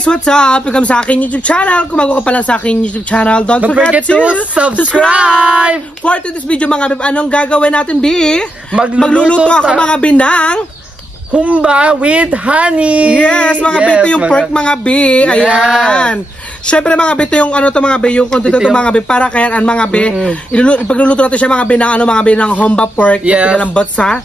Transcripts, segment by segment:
guys! What's up? Welcome sa aking YouTube channel. Kung bago ka pa lang sa aking YouTube channel, don't forget to subscribe! For today's video mga beb, anong gagawin natin, B? Magluluto ako mga binang humba with honey! Yes, mga B, ito yung pork mga B. Ayan. Siyempre mga B, ito yung ano to mga B, yung content ito mga B, para kayaan mga B. Ipagluluto natin siya mga B ng ano mga B ng humba pork na pinalambot sa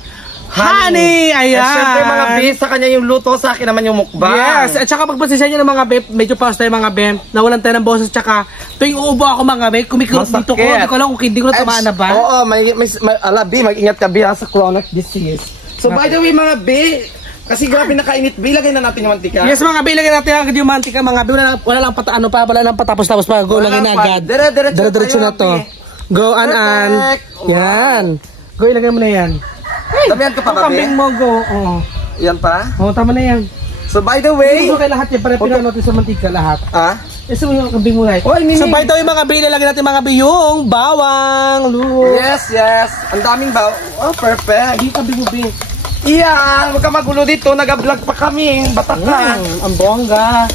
honey! Ayan! At syempre mga B, sa kanya yung luto, sa akin naman yung mukbang. Yes! At saka pagpasisya nyo ng mga B, medyo pause tayo mga B, nawalan tayo ng boses, tsaka tuwing uubo ako mga B, kumikilot dito ko, hindi ko lang kung hindi ko na tamaan na ba? Oo, ala B, mag-ingat ka B sa chronic disease. So by the way mga B, kasi grabe nakainit B, lagay na natin yung mantika. Yes mga B, lagay natin agad yung mantika mga B, wala lang patapos pa, go, lagay na agad. Dire-diretso na to. Go, an. Yan. Go, ilagay mo na yan. Damihan ko pa ba, kambing mo, go. Yan pa? Oo, tama na yan. So by the way, ito kay lahat yan, para pinano natin sa mantika lahat. Ito yung kambing mo na. So by the way mga B, nilagay natin mga B yung bawang. Yes. Ang daming bawang. Oh, perfect. Hindi kambing mo B. Iyan, huwag ka magulo dito, nag-vlog pa kami, batakan. Ang bongga.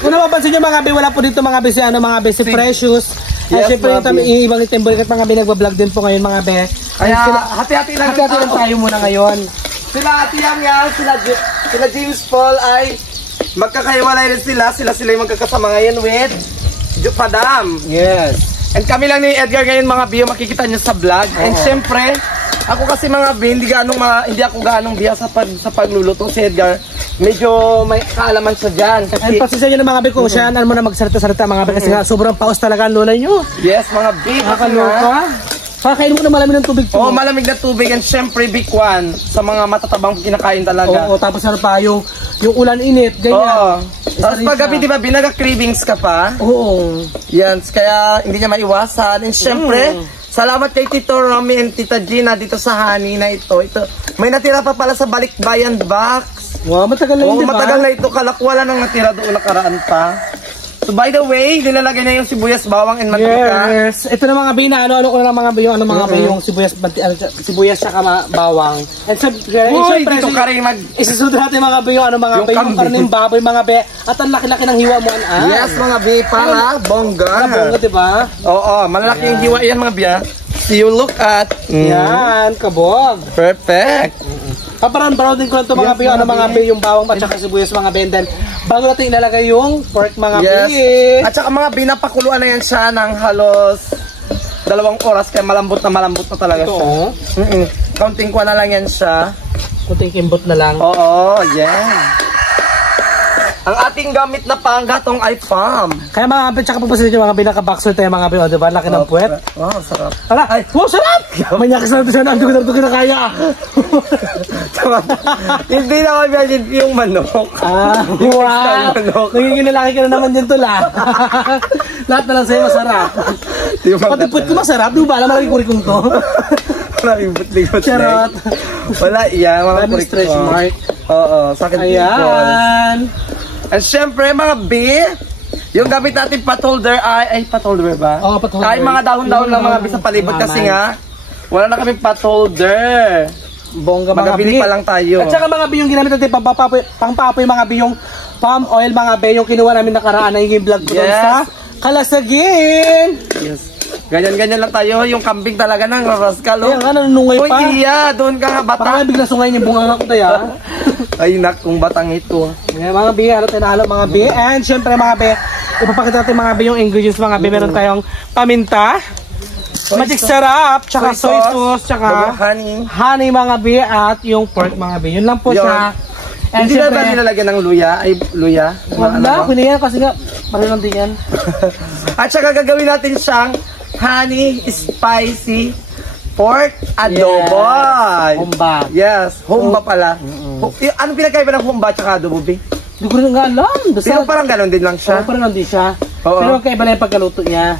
Kung napapansin nyo mga B, wala po dito mga B si ano mga B, si Precious. At syempre yung ibang itimbulikat mga B, nagbablog din po ngayon mga B. Kaya hati-hati lang tayo muna ngayon. Sila Ate Yang yan, sila James Paul ay magkakaiwalay rin sila yung magkakasama ngayon with Padam. Yes. And kami lang ni Edgar ngayon mga B, makikita nyo sa vlog. And syempre, ako kasi mga B, hindi ako ganong biya sa pagluluto. Si Edgar, medyo may kaalaman siya dyan. And pasisya nyo ng mga B kung siya, ano mo na magsalita-salita mga B, kasi nga sobrang paus talaga ang lulay nyo. Yes, mga B. Nakakaloka. Kakain mo na malamig ng tubig to. Oo, malamig na tubig. And syempre, big one. Sa mga matatabang kinakain talaga. Oo, tapos ano pa, yung ulan init, ganyan. Oo. Tapos paggabi, di ba, binaga-cravings ka pa? Oo. Yan, kaya hindi niya maiwasan. And syempre, salamat kay Tito Romy and Tita Gina dito sa honey na ito. May natira pa pala sa balikbayan box. Wow, matagal na yun, diba? Matagal na ito. Kalakwalan ang natira doon nakaraan pa. So by the way, nilalagay na yung sibuyas, bawang, and mantika. Yes. Ito na mga B na ano ko na mga B yung sibuyas saka bawang. And syempre dito ka rin isusunod natin mga B yung yung karning baboy mga B. At ang laki-laki ng hiwa mo Yes mga B, para bongga. Bongga, diba? Oo, malaki yung hiwa yan mga B. So you look at. Yan, kabog. Perfect. Paparang-parang din ko lang ito mga B, mga B yung bawang at saka sibuyas mga B. And then, bago natin ilalagay yung pork mga B. At saka mga B, napakuluan na yan siya ng halos 2 oras kaya malambot na talaga siya. Counting ko na lang yan siya. Kunting kimbot na lang. Oo, yeah. Ang ating gamit na panggatong ay palm. Kaya mga B, tsaka pagpasin nyo mga B, naka-boxer tayo mga B, diba? Laki ng puwet. Wow, sarap. Hala, wow, sarap! May nyakis na ito siya na, ang dugi na kaya. Hindi na kami yung manok. Wow! Nangiginalaki ka na naman dyan tula. Lahat na lang sa'yo masarap. Pati puwet ko masarap, di ba? Alam mo lagi kurikong to. Maraming butligot na. Charot. Wala, iya, mga kurikong. Stretch mark. Oo, sakit people. Ayan. At syempre, mga B, yung gamit natin pot holder ay pot holder ba? Oo, pot holder. Ay, mga dahon-dahon lang mga B sa palibot kasi nga, wala na kami pot holder. Bongga mga Magabili B. pa lang tayo. At saka mga B yung ginamit natin, pangpapoy mga B, yung palm oil mga B, yung kinuha namin nakaraan na yung vlog ko sa Kalasagin. Yes. Ganyan-ganyan lang tayo, yung kambing talaga ng raskalo. Ayan nga, nanunungay pa. Uy, iya, doon ka nga, bata. Parang bigla sungayin yung bunga ko tayo. Ay, kung batang ito. Ayan, mga B, ano tayo nahalo mga B. And syempre mga B, ipapakita natin mga B yung ingredients mga B. Meron tayong paminta, magic sarap, tsaka soy sauce, tsaka honey mga B, at yung pork mga B. Yun lang po siya. And hindi na ba nilalagyan ng luya? Ay, luya? Wala, kunin yan kasi nga, parang lang din yan. At saka gagawin natin siyang honey spicy pork adobo. Humba. Yes, humba pala. Anong pinagkaiba ng humba at adobo, B? Hindi ko rin nga alam. Pero parang gano'n din lang siya. Oo, parang lang din siya. Pero kaiba na yung pagkaluto niya.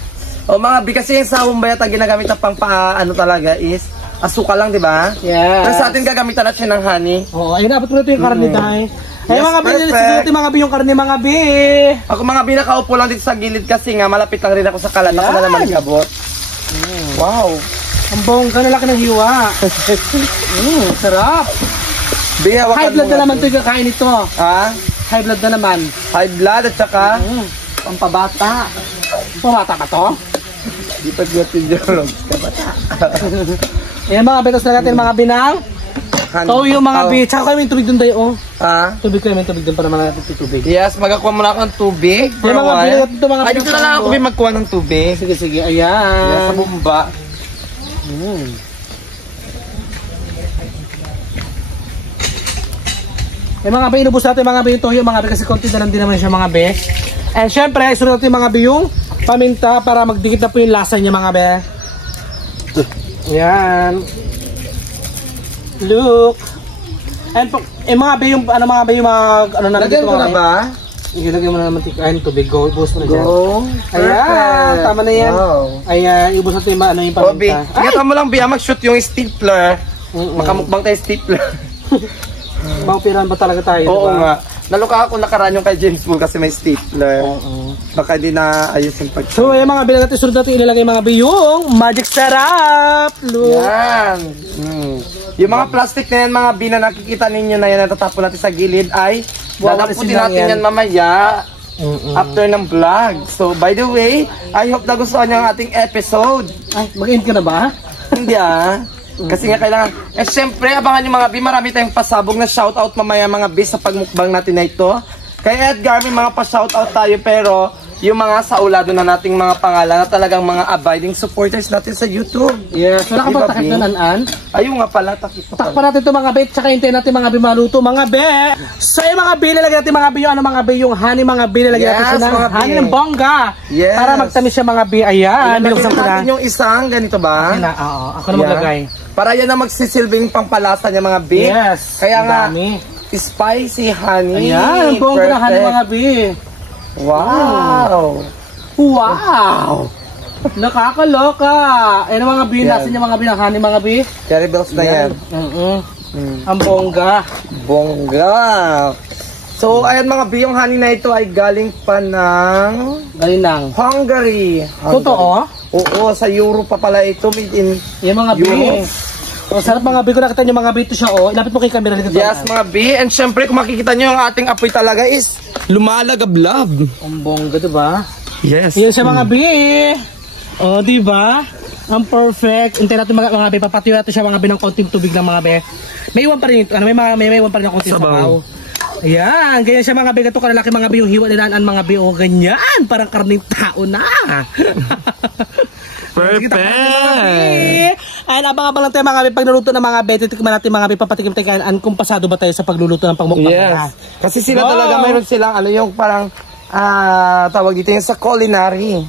O mga B, kasi yung sa humba yata ginagamit na pang ano talaga is asukal lang, di ba? Yes. Pero sa atin gagamitan natin ng honey. Oo, ayun, dapat ko na ito yung karne dahil. Ay Yes, mga B, nilisigil natin mga B yung karne mga B. Ako mga B, nakaupo lang dito sa gilid kasi nga malapit lang rin ako sa kalan. Ako na naman kabot. Wow. Ang bongga na laki ng hiwa. Sarap. Bi, hawakan High blood mo na nga naman to. ito yung kakain ito. Ha? High blood na naman. High blood at saka Pampabata. Pamata ka to? di pa natin yung Ayan mga betos na natin mga binang. So yung mga bi, tsaka kayo may tubig doon tayo. Oh. Ha? Tubig kayo, may tubig doon para naman natin tubig. Yes, magakuha muna ako ng tubig. Yung mga bi, ito mga Ay, dito na lang ako may magkuha ng tubig. Sige, sige, Yes, ayan. sa bumba. Yung mga bi, inubos natin mga bi yung toyo mga bi kasi konti na lang din naman siya mga bi. And syempre, isunod natin mga bi yung paminta para magdikit na po yung lasa niya mga bi. Ayan. Look. And mga bi yung ano mga bi yung mga ano na Lagyan ko na ba? Ilagay mo na naman yung tubig. Go, ibus mo na dyan. Go. Ayan, tama na yan. Wow. Ayan, ibus natin yung ano yung Obi, paminta. ingatan mo lang Bia, mag-shoot yung stapler. Makamukbang tayo stapler. Maupiran ba talaga tayo? Oo diba? nga. Naluka ako nakaraan yung kay James Bull kasi may stapler. Oo. Baka di na ayos yung pag... So, ayan mga bilang natin, sunod natin ilalagay mga biyong Magic Sarap! Look! Yan. Yung mga plastic na yan, mga bina nakikita ninyo na yan, natatapon natin sa gilid ay dadaputin natin yan mamaya after ng vlog. So, by the way, I hope na gusto nyo ang ating episode. Ay, mag-end ka na ba? Hindi Kasi nga kailangan. Eh syempre, abangan nyo mga B, marami tayong pasabog na shoutout mamaya mga B sa pagmukbang natin na ito. Kay Edgar, may mga pa-shoutout tayo pero yung mga saulado na nating mga pangalan na talagang mga abiding supporters natin sa YouTube. Yes. Wala ka ba takip na nanan? Ayun nga pala, takip pa. Takpan natin ito mga be, tsaka hintayin natin mga be maluto mga be. So yung mga be, lalagyan natin mga be yung ano mga be, yung honey mga be, lalagyan natin siya ng honey ng bongga. Yes. Para magtamis siya mga be, ayan. Ilagyan natin yung isang ganito ba? Ayan na, oo. Ako na maglagay. Para yan na magsisilbing pangpalasa niya mga be. Yes. Kaya nga, dami. spicy honey. Ayan, bongga ng honey mga be. Wow! Wow! Nakakaloka! Eh mga bi, nasan yung mga bi ng honey mga bi? Cherry bells na yan. Ang bongga. Bongga! So, ayan mga bi, yung honey na ito ay galing pa ng... Galinang. Hungary. Totoo? Oo, sa Europe pa pala ito. Made in Yung mga bi. Europe. O, sarap mga bi. Kung nakita nyo mga bi ito siya, oh. Ilapit mo kay camera dito. Yes, mga bi. And syempre, kung makikita nyo yung ating apoy talaga is lumalagablab. Ang bongga, diba? Yes. Yan siya mga bi. O, diba? Ang perfect. Hintay natin mga bi. Papatuyo natin siya mga bi ng konting tubig ng mga bi. May iwan pa rin ito. Ano, may iwan pa rin ng konting sabaw. Ayan, ganyan siya mga bi. Gato kalalaki mga bi. Yung hiwa nilaan mga bi. O, ganyan. Parang karning tao na. Perfect! Ayan, abang-abang lang tayo mga bi. Pag naluto ng mga bi, titikman natin mga bi. Papatikim tayo kayaan kung pasado ba tayo sa pagluluto ng pangmukbang. Yes. Kasi sila talaga, mayroon silang ano yung parang tawag dito yung sa culinary.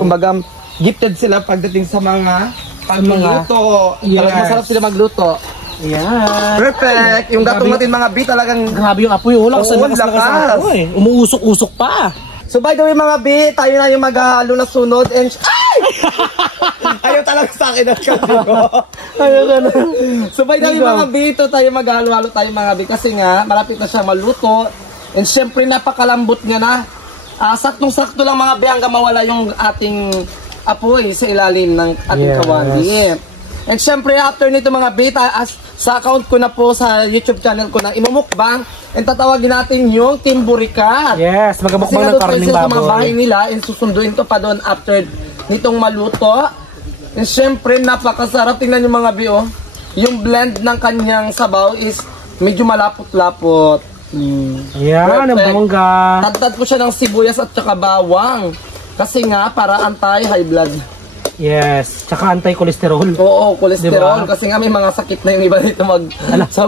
Kumbaga, gifted sila pagdating sa mga pagluluto. Yes. Talagang masarap sila magluto. Ayan. Perfect! Yung gatong natin mga bi talagang... Grabe yung apoy. Ulang sa lakas. Umuusok-usok pa. So by the way mga bi, tayo na yung maghahalo na sunod and... Ay! Ayaw talaga sa akin ang kabigo. So by the way mga bi, ito tayo maghahalo-halo tayo mga bi kasi nga malapit na siya maluto. And syempre napakalambot niya na. Saktong-sakto lang mga bi hanggang mawala yung ating apoy sa ilalim ng ating kawali. And syempre after nito mga bi, sa account ko na po sa YouTube channel ko na imumukbang and tatawagin natin yung Team Burikat. Yes, magamukbang ng karning baboy. Sa mga baboy. bahay nila and susunduin to pa doon after nitong maluto. And syempre napakasarap, tingnan yung mga bi oh. Yung blend ng kanyang sabaw is medyo malapot-lapot. Yan, ang bongga. Tadtad ko siya ng sibuyas at saka bawang. Kasi nga para anti-high blood. Yes, tsaka anti-cholesterol. Oo, cholesterol. Diba? Kasi nga may mga sakit na yung iba dito So,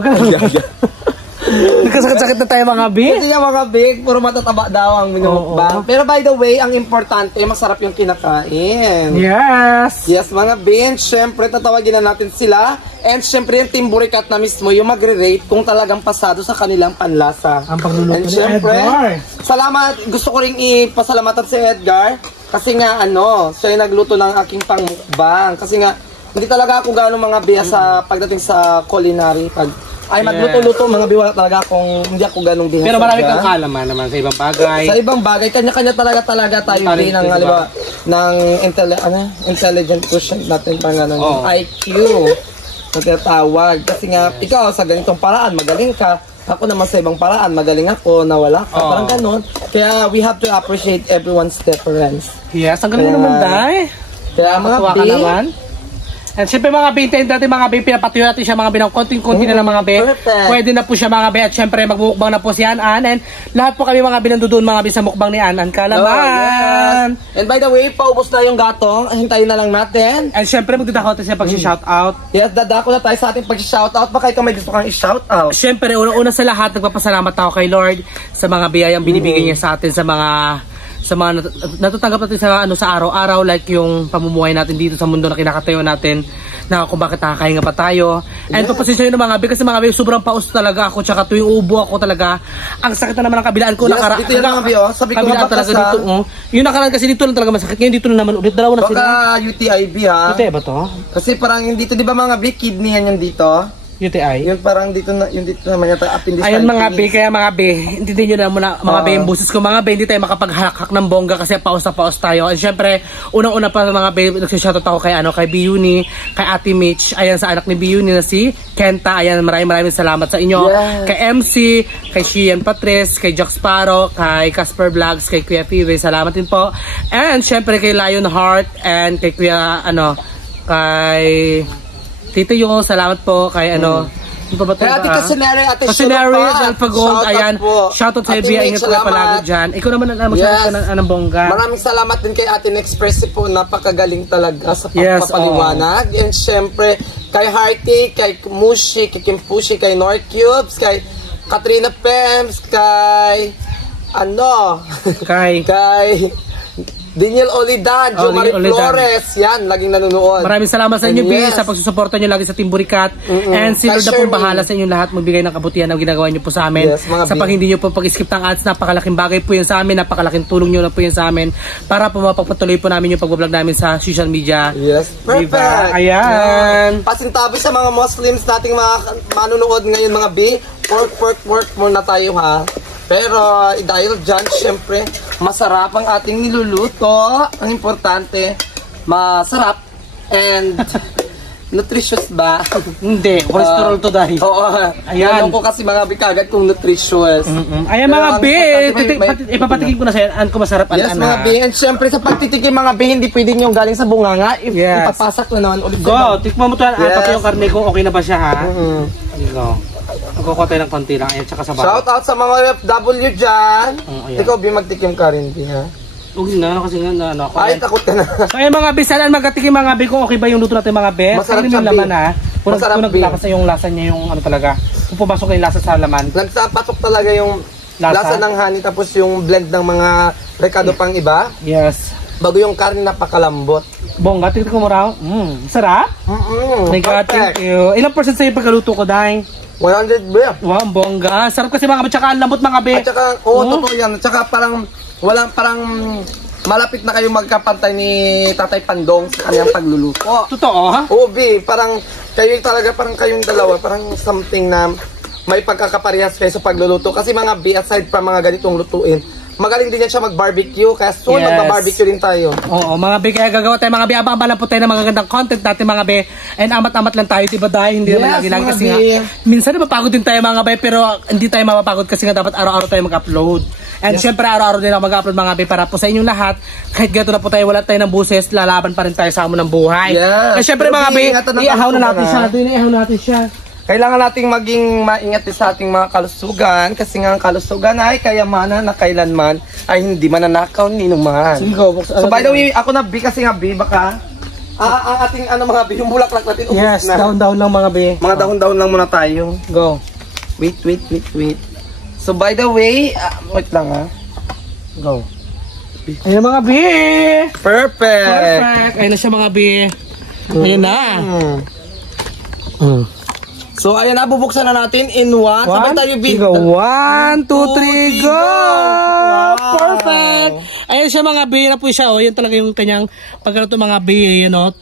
nagkasakit-sakit na tayo mga bi. Kasi yung mga big, puro matataba daw ang minumukbang. Pero by the way, ang importante, masarap yung kinakain. Yes. Yes, mga bin, syempre tatawagin na natin sila. And syempre yung Team Burikat na mismo yung magre-rate kung talagang pasado sa kanilang panlasa. Ang pagluluto and ni syempre, Edgar. salamat, gusto ko ring ipasalamatan si Edgar. Kasi nga siya yung nagluto ng aking pangmukbang. Kasi nga, hindi talaga ako gano'ng mga biya sa pagdating sa culinary. Magluto-luto mga biya, wala talaga akong, hindi ako gano'ng biya. Pero marami kang kaalaman naman sa ibang bagay. Sa ibang bagay, kanya-kanya talaga tayo din ng, ng intelligent quotient natin pang IQ. na tinatawag. Kasi nga, ikaw sa ganitong paraan, magaling ka. Ako naman sa ibang paraan, magaling ako, nawala ka. Parang ganun. Kaya we have to appreciate everyone's difference. Yes, ang galing naman, Day. Kaya mga Natuwa ka naman. And syempre mga B, hintayin natin mga B, pinapatuyo natin siya mga B ng konting-konti na lang mga B. Perfect. Pwede na po siya mga B at syempre magmumukbang na po si Anan. And lahat po kami mga B nandoon mga B sa mukbang ni Anan Kalaman. Yes. And by the way, paubos na yung gatong. Hintayin na lang natin. And syempre magdadako natin siya pag-shoutout. Yes, dadako na tayo sa ating pag-shoutout. Baka ikaw may gusto kang i-shoutout. Syempre, una sa lahat, nagpapasalamat ako kay Lord sa mga biyayang binibigay niya sa atin sa mga natatanggap natin sa araw-araw, like yung pamumuhay natin dito sa mundo na kinakatayo natin, na kung bakit nakakahinga pa tayo. And papasensya nyo na mga B, kasi mga B, sobrang paus talaga ako, tsaka tuwing ubo ako talaga, ang sakit na naman ang kabilaan ko. Yes, dito yan mga B, sabi ko kabilaan talaga dito. Yung nakaraan kasi dito lang talaga masakit, ngayon dito na naman ulit, dalawa na sila. Baka UTIB ha? UTI ba to? Kasi parang yung dito, di ba mga B, kidney yan yung dito? UTI? Yun parang dito na, yung dito naman yata, appendicitis. Ayun mga B, kaya mga B, intindihin nyo na muna mga B yung busis ko. Mga B, hindi tayo makapaghalakak ng bongga kasi paus na paus tayo. And syempre, unang-una pa mga B, nagsishoutout ako kay Biyuni, kay Ate Mitch, ayan sa anak ni Biyuni na si Kenta. Ayan, maraming salamat sa inyo. Yes. Kay MC, kay Shian Patres, kay Jack Sparrow, kay Casper Vlogs, kay Kuya Pibe, salamat din po. And syempre kay Lion Heart and kay Kuya, kay Tito Yo, salamat po kay Kaya Ate Casineri, Ate Casineri, Alpagod, ayan. Shoutout sa Bia, ingat po palagi dyan. Ikaw naman mag-shoutout ka ng bongga. Maraming salamat din kay Ate Nexpress po, napakagaling talaga sa pagpapaliwanag. And syempre, kay Hearty, kay Mushi, kay Kimpushi, kay North Cubes, kay Katrina Pems, kay kay Daniel Olidan, Jo Marie Flores, yan, laging nanonood. Maraming salamat sa inyo, B, sa pagsusuporta nyo lagi sa Team Burikat. And si Lord na pong bahala sa inyong lahat, magbigay ng kabutihan na ginagawa nyo po sa amin. Yes, sa pag hindi nyo po pag-skip ng ads, napakalaking bagay po yun sa amin, napakalaking tulong nyo na po yun sa amin, para po mapagpatuloy po namin yung pag-vlog namin sa social media. Yes, perfect. Diba? Ayan. Pasintabi sa mga Muslims nating mga manunood ngayon mga B, work muna tayo ha. Pero dahil dyan, syempre, masarap ang ating niluluto. Ang importante, masarap and nutritious ba? Hindi, cholesterol to dahil. Oo. Ayan. Alam ko kasi mga bikagad kung nutritious. Ayan mga B, ipapatikin ko na sa'yo, kung masarap yes, mga B. And syempre, sa pagtitikim mga B, hindi pwedeng yung galing sa bunganga. Ipapasak na naman ulit. Go, tikman mo to yan. Pati yung karne kung okay na ba siya ha. Go. Magkukuha tayo ng konti lang. Ayan, tsaka sa shout out sa mga FW dyan. Ikaw, B, magtikim ka rin, B, ha? Huwag na, kasi nga, ako. Ay, takot ka na. So, ayan mga B, saan magkatikim mga B, kung okay ba yung luto natin mga B? Masarap siya, B. Laman, ha? Masarap, B. Kung naglakas yung lasa niya, yung talaga. Kung pumasok yung lasa sa laman. Nagsapasok talaga yung lasa ng honey, tapos yung blend ng mga rekado pang iba. Yes. Bago yung karne, napakalambot. Bongga, tignan ko mo raw. Sarap? My God, thank you. Ilang % sa'yo pagkaluto ko, Dahing? 100 B. Wow, bongga. Sarap kasi mga B, tsaka ang lambot mga B. At tsaka, totoo yan. At tsaka parang malapit na kayo magkapantay ni Tatay Pandong sa kanyang pagluluto. Totoo, ha? Oo, B. Parang kayo talaga, parang kayong dalawa, parang something na may pagkakaparehas kayo sa pagluluto. Kasi mga B, aside from mga ganitong lutuin, magaling din yan siya mag-barbecue, kaya soon mag-barbecue din tayo. Oo, mga B, kaya gagawa tayo mga B, abang lang po tayo ng mga gandang content natin mga B, and amat-amat lang tayo, diba dahil hindi naman lagi lang kasi nga, minsan mapapagod din tayo mga B, pero hindi tayo mapapagod kasi nga dapat araw-araw tayo mag-upload. And syempre araw-araw din ako mag-upload mga B para po sa inyong lahat, kahit gato na po tayo, wala tayo ng buses, lalaban pa rin tayo sa amo ng buhay. Kaya syempre mga B, ihaw na natin siya. Kailangan nating maging maingat sa ating mga kalusugan kasi nga ang kalusugan ay kayamanan na kailanman ay hindi mananakaw ni numan. So by the way, ako na B kasi nga B, baka ang ating mga B, yung bulaklak natin ubos na. Yes, down lang mga B. Mga dahon-dahon lang muna tayo. Go. Wait. So by the way, wait lang ha. Go. Ayan mga B. Perfect. Ayan na siya mga B. Ayan na. So, ayan na, bubuksan na natin in 1. Sabay tayo, B. 1, 2, 3, go! Wow. Perfect! Ayan siya mga B, na po siya, oh. Yan talaga yung kanyang pagkarato mga B, you know.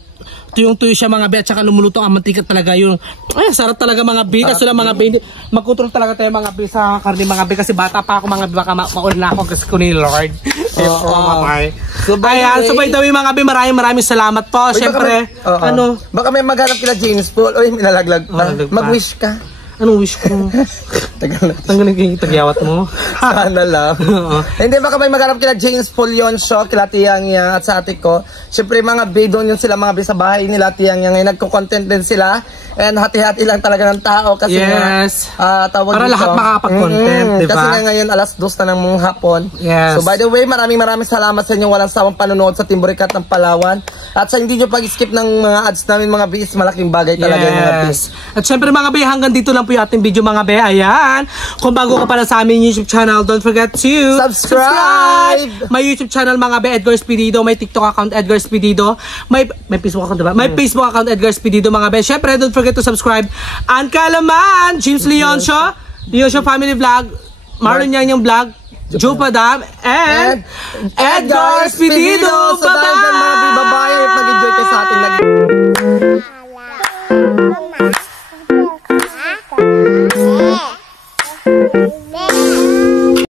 Tuyong-tuyo siya mga B, at saka lumulutong ang mantika talaga yung, ay, sarap talaga mga B. Kaso lang mga B, mag-control talaga tayo mga B sa karne mga B, kasi bata pa ako mga B, baka makunin na ako kasi ko ni Lord. Ship. Oo. Mamatay. So, by the Ayan, so way- by the way mga be, maraming salamat po. Uy, Siyempre, ano? Baka may maghanap kila James Paul. Uy, minalaglag pa. Nalaglag pa. Mag-wish ka. Anong wish ko? Tagal na. Tanggalin ko yung tagyawat mo. Sana lang. Oo. Hindi, baka may maghanap kila James Paul yun, show, kila Tiyang Yang at sa ate ko. Siyempre, mga B, doon yun sila mga B sa bahay nila, Tiyang Yang. Ngayon, nagko-content din sila. And hati-hati lang talaga ng tao kasi Yes. tawag Para dito. lahat makakapag-content, di ba? Kasi nga ngayon, 2:00 na ng hapon. Yes. So, by the way, maraming salamat sa inyong walang sawang panonood sa Timburikat ng Palawan. At sa hindi nyo pag-skip ng mga ads namin, mga B, is malaking bagay talaga yung mga B. Yes. At syempre mga be, hanggang dito lang po yung ating video mga be. Ayan. Kung bago ka pala sa aming YouTube channel, don't forget to Subscribe! May YouTube channel mga be, Edgar Espirido. May TikTok account, Edgar Espirido. May Facebook account, diba? May Facebook account, Edgar Espirido mga be. Syempre, don't forget to subscribe. Ang kalaman, James Leoncio Family Vlog, Marlon Yang Vlog, Joe Padam, and Edgar Espirido. So dahil dyan mga B, bye-bye